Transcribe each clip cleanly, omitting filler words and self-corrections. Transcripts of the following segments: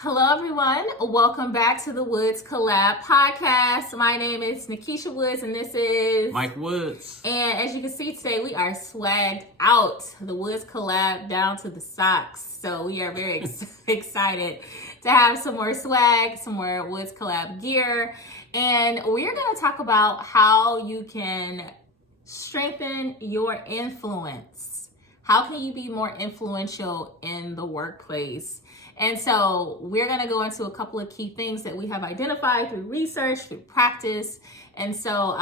Hello, everyone. Welcome back to the Woods Collab podcast. My name is Nikisha Woods, and this is Mike Woods. And as you can see today, we are swagged out. The Woods Collab down to the socks. So we are very excited to have some more swag, some more Woods Collab gear. And we're going to talk about how you can strengthen your influence. How can you be more influential in the workplace? And so we're going to go into a couple of key things that we have identified through research, through practice. And so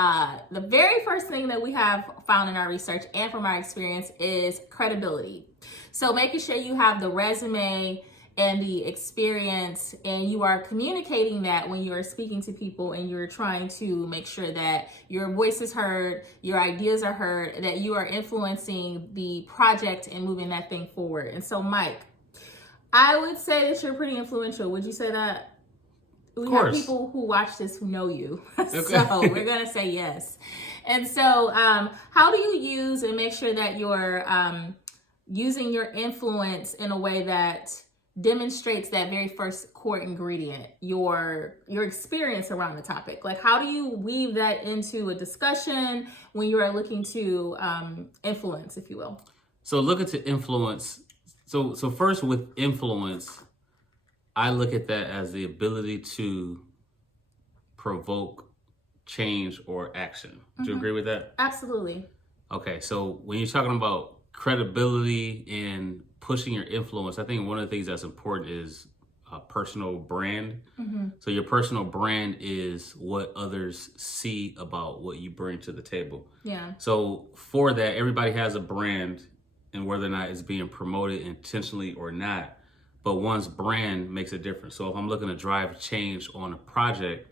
the very first thing that we have found in our research and from our experience is credibility. So making sure you have the resume and the experience, and you are communicating that when you are speaking to people and you're trying to make sure that your voice is heard, your ideas are heard, that you are influencing the project and moving that thing forward. And so, Mike, I would say that you're pretty influential. Would you say that? We have people who watch this who know you. Okay. So we're going to say yes. And so how do you use and make sure that you're using your influence in a way that demonstrates that very first core ingredient, your experience around the topic? Like, how do you weave that into a discussion when you are looking to influence, if you will? So looking to influence. So first with influence, I look at that as the ability to provoke change or action. Do you agree with that? Absolutely. Okay, so when you're talking about credibility and pushing your influence, I think one of the things that's important is a personal brand. So your personal brand is what others see about what you bring to the table. Yeah. So for that, everybody has a brand, and whether or not it's being promoted intentionally or not, but one's brand makes a difference. So if I'm looking to drive change on a project,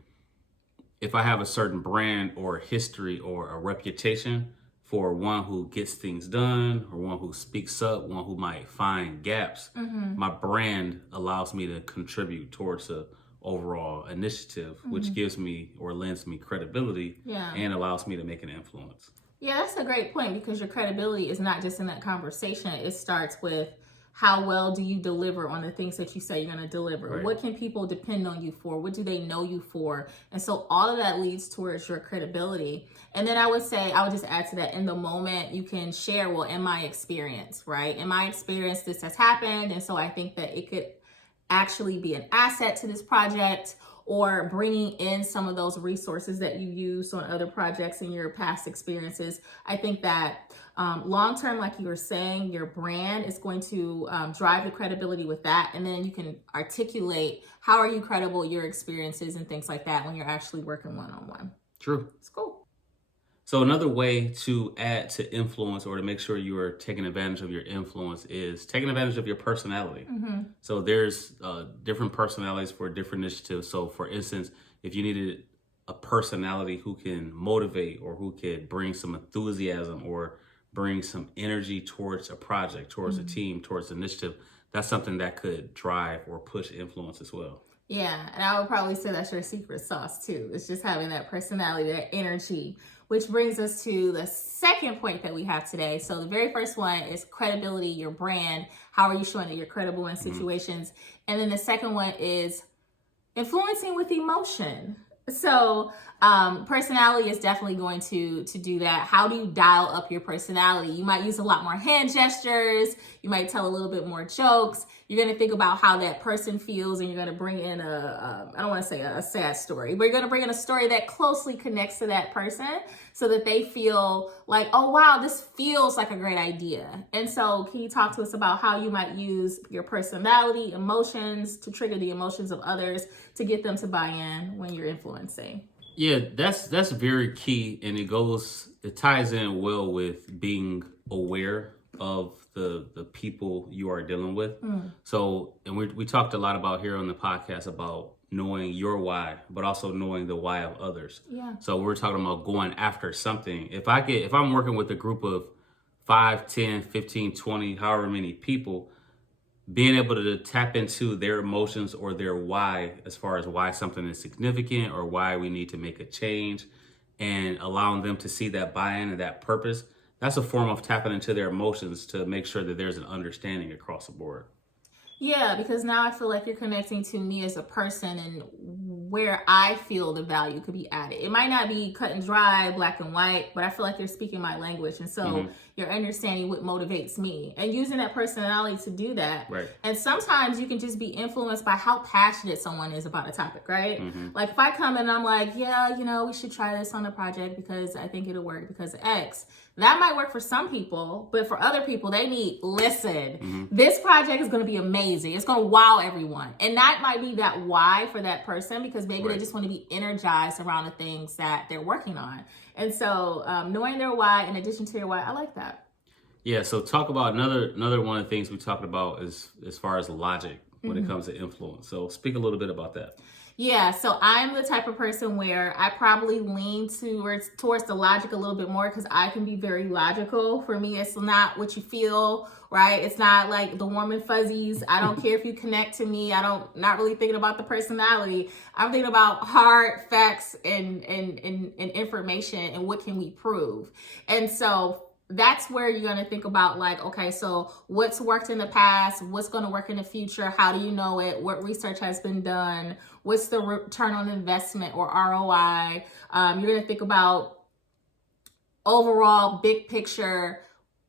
if I have a certain brand or history or a reputation for one who gets things done, or one who speaks up, one who might find gaps, my brand allows me to contribute towards the overall initiative, which gives me or lends me credibility and allows me to make an influence. Yeah, that's a great point, because your credibility is not just in that conversation. It starts with how well do you deliver on the things that you say you're going to deliver? Right. What can people depend on you for? What do they know you for? And so all of that leads towards your credibility. And then I would just add to that, in the moment, you can share, well, in my experience, right? In my experience, this has happened. And so I think that it could actually be an asset to this project, or bringing in some of those resources that you use on other projects in your past experiences. I think that long term, like you were saying, your brand is going to drive the credibility with that. And then you can articulate how are you credible, your experiences and things like that when you're actually working one-on-one. True. It's cool. So another way to add to influence, or to make sure you are taking advantage of your influence, is taking advantage of your personality. So there's different personalities for different initiatives. So for instance, if you needed a personality who can motivate, or who could bring some enthusiasm or bring some energy towards a project, towards a team, towards an initiative, that's something that could drive or push influence as well. Yeah, and I would probably say that's your secret sauce too. It's just having that personality, that energy, which brings us to the second point that we have today. So the very first one is credibility, your brand. How are you showing that you're credible in situations? And then the second one is influencing with emotion. So personality is definitely going to do that. How do you dial up your personality? You might use a lot more hand gestures. You might tell a little bit more jokes. You're going to think about how that person feels, and you're going to bring in I don't want to say a sad story, but you're going to bring in a story that closely connects to that person, so that they feel like, oh, wow, this feels like a great idea. And so can you talk to us about how you might use your personality, emotions, to trigger the emotions of others, to get them to buy in when you're influencing? Yeah, that's very key, and it ties in well with being aware of the people you are dealing with. So, and we talked a lot about here on the podcast about knowing your why, but also knowing the why of others. Yeah. So we're talking about going after something. If I'm working with a group of 5, 10, 15, 20, however many people, being able to tap into their emotions or their why, as far as why something is significant or why we need to make a change, and allowing them to see that buy-in and that purpose, that's a form of tapping into their emotions to make sure that there's an understanding across the board. Yeah, because now I feel like you're connecting to me as a person and where I feel the value could be added. It might not be cut and dry, black and white, but I feel like you're speaking my language. And so you're understanding what motivates me and using that personality to do that. Right. And sometimes you can just be influenced by how passionate someone is about a topic, right? Like if I come and I'm like, yeah, you know, we should try this on the project because I think it'll work because of X. That might work for some people, but for other people, they need, listen, this project is going to be amazing. It's going to wow everyone. And that might be that why for that person because maybe they just want to be energized around the things that they're working on. And so knowing their why in addition to your why, I like that. Yeah, so talk about another one of the things we talked about is as far as logic when it comes to influence. So speak a little bit about that. Yeah, so I'm the type of person where I probably lean towards the logic a little bit more because I can be very logical. For me, it's not what you feel, right? It's not like the warm and fuzzies. I don't care if you connect to me. Not really thinking about the personality. I'm thinking about hard facts and information and what can we prove. And so that's where you're going to think about like, okay, so what's worked in the past? What's going to work in the future? How do you know it? What research has been done? What's the return on investment or ROI? You're going to think about overall big picture.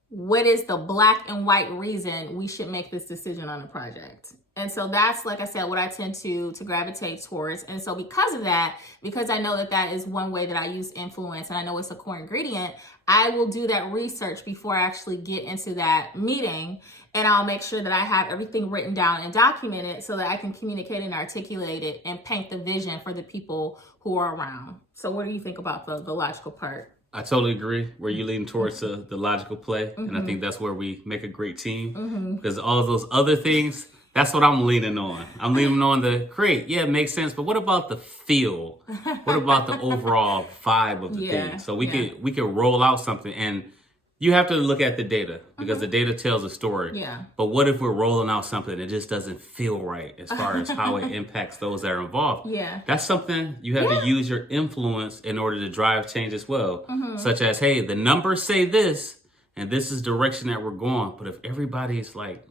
What is the black and white reason we should make this decision on a project? And so that's, like I said, what I tend to gravitate towards. And so because of that, because I know that that is one way that I use influence and I know it's a core ingredient, I will do that research before I actually get into that meeting. And I'll make sure that I have everything written down and documented so that I can communicate and articulate it and paint the vision for the people who are around. So what do you think about the logical part? I totally agree where you lean towards the logical play. And I think that's where we make a great team because all of those other things, that's what I'm leaning on. I'm leaning on the create. Yeah, it makes sense. But what about the feel? What about the overall vibe of the thing? So we could roll out something, and you have to look at the data because the data tells a story. Yeah. But what if we're rolling out something that just doesn't feel right as far as how it impacts those that are involved? Yeah. That's something you have to use your influence in order to drive change as well. Such as, hey, the numbers say this, and this is direction that we're going. But if everybody's like,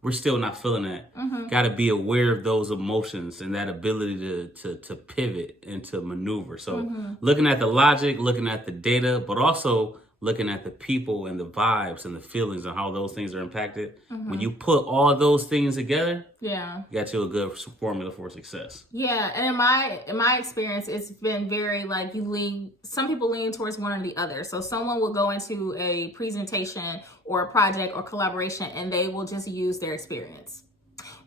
we're still not feeling that. Got to be aware of those emotions and that ability to pivot and to maneuver. So looking at the logic, looking at the data, but also looking at the people and the vibes and the feelings and how those things are impacted. When you put all those things together, you got you a good formula for success. Yeah, and in my experience, it's been very like some people lean towards one or the other. So someone will go into a presentation or a project or collaboration and they will just use their experience.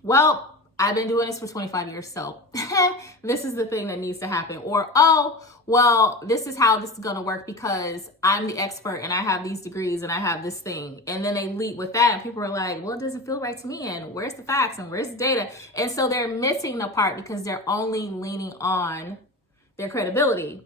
Well, I've been doing this for 25 years, so this is the thing that needs to happen. Or, oh, well, this is how this is going to work because I'm the expert and I have these degrees and I have this thing. And then they lead with that and people are like, well, it doesn't feel right to me. And where's the facts and where's the data? And so they're missing the part because they're only leaning on their credibility.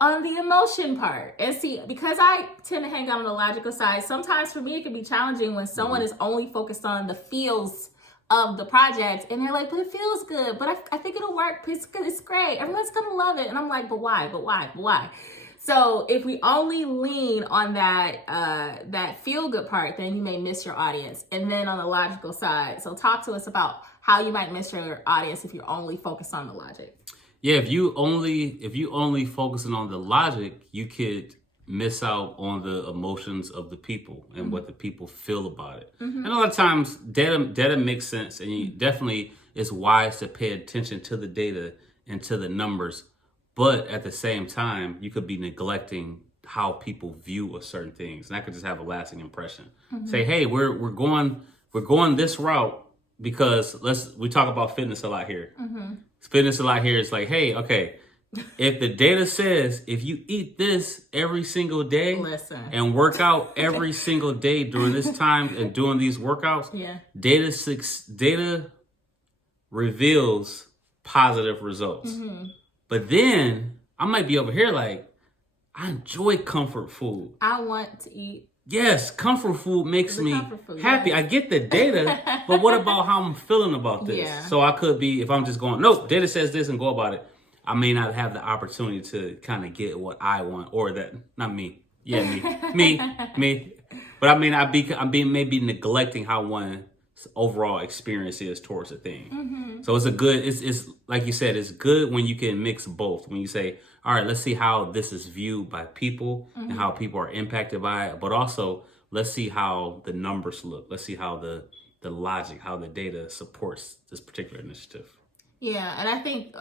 On the emotion part. And see, because I tend to hang out on the logical side, sometimes for me it can be challenging when someone is only focused on the feels of the project and they're like, but it feels good, but I think it'll work, it's good, it's great, everyone's gonna love it. And I'm like, but why? So if we only lean on that feel good part, then you may miss your audience. And then on the logical side, so talk to us about how you might miss your audience if you're only focused on the logic. Yeah, if you only focusing on the logic, you could miss out on the emotions of the people and what the people feel about it. And a lot of times data makes sense, and you definitely it's wise to pay attention to the data and to the numbers. But at the same time, you could be neglecting how people view a certain things, and that could just have a lasting impression. Say, hey, we're going this route because we talk about fitness a lot here. Fitness a lot here is like, hey, okay, if the data says if you eat this every single day and work out every single day during this time and doing these workouts, data reveals positive results. But then I might be over here like, I enjoy comfort food. I want to eat. Yes, comfort food makes me happy. I get the data, but what about how I'm feeling about this? So I could be, if I'm just going, nope, data says this and go about it, I may not have the opportunity to kind of get what I want, or that, not me. Yeah, me. But I mean, I may be neglecting how one overall experience is towards a thing. So it's like you said, it's good when you can mix both. When you say, all right, let's see how this is viewed by people and how people are impacted by it, but also let's see how the numbers look. Let's see how the logic, how the data supports this particular initiative. Yeah, and I think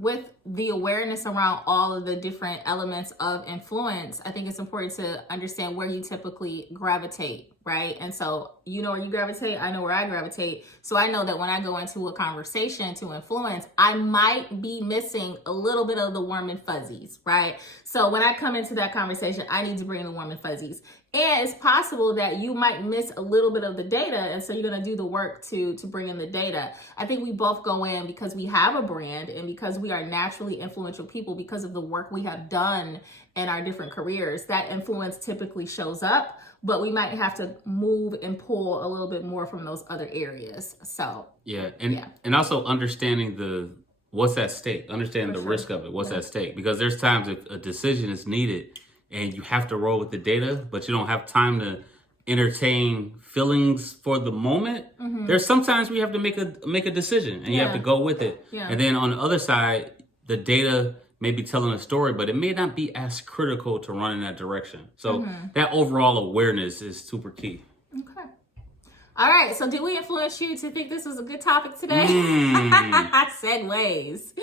with the awareness around all of the different elements of influence, I think it's important to understand where you typically gravitate, right? And so you know where you gravitate, I know where I gravitate. So I know that when I go into a conversation to influence, I might be missing a little bit of the warm and fuzzies, right? So when I come into that conversation, I need to bring the warm and fuzzies. And it's possible that you might miss a little bit of the data. And so you're going to do the work to bring in the data. I think we both go in because we have a brand and because we are naturally influential people because of the work we have done in our different careers. That influence typically shows up, but we might have to move and pull a little bit more from those other areas. So yeah. And also understanding what's at stake, understanding the risk of it, what's at stake. Because there's times if a decision is needed and you have to roll with the data, but you don't have time to entertain feelings for the moment. There's sometimes we have to make a decision and you have to go with it. And then on the other side, the data may be telling a story, but it may not be as critical to run in that direction. So that overall awareness is super key. Okay. All right. So did we influence you to think this was a good topic today? Segues.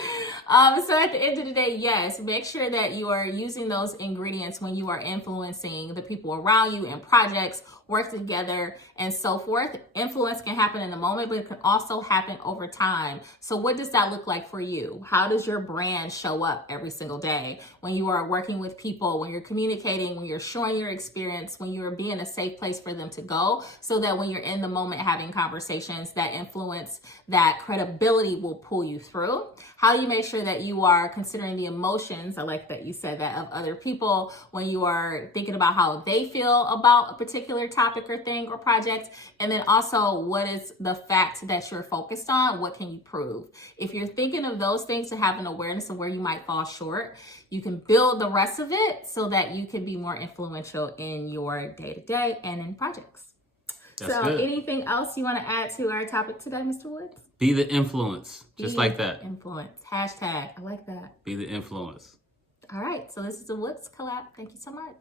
So at the end of the day, yes, make sure that you are using those ingredients when you are influencing the people around you in projects, work together, and so forth. Influence can happen in the moment, but it can also happen over time. So what does that look like for you? How does your brand show up every single day when you are working with people, when you're communicating, when you're showing your experience, when you're being a safe place for them to go, so that when you're in the moment having conversations, that influence, that credibility will pull you through? How do you make sure that you are considering the emotions, I like that you said that, of other people when you are thinking about how they feel about a particular topic or thing or project? And then also, what is the fact that you're focused on? What can you prove? If you're thinking of those things to have an awareness of where you might fall short, you can build the rest of it so that you can be more influential in your day-to-day and in projects. That's so good. Anything else you want to add to our topic today, Mr. Woods? Be the influence, just like that. Influence. Hashtag. I like that. Be the influence. All right. So this is the Woods Collab. Thank you so much.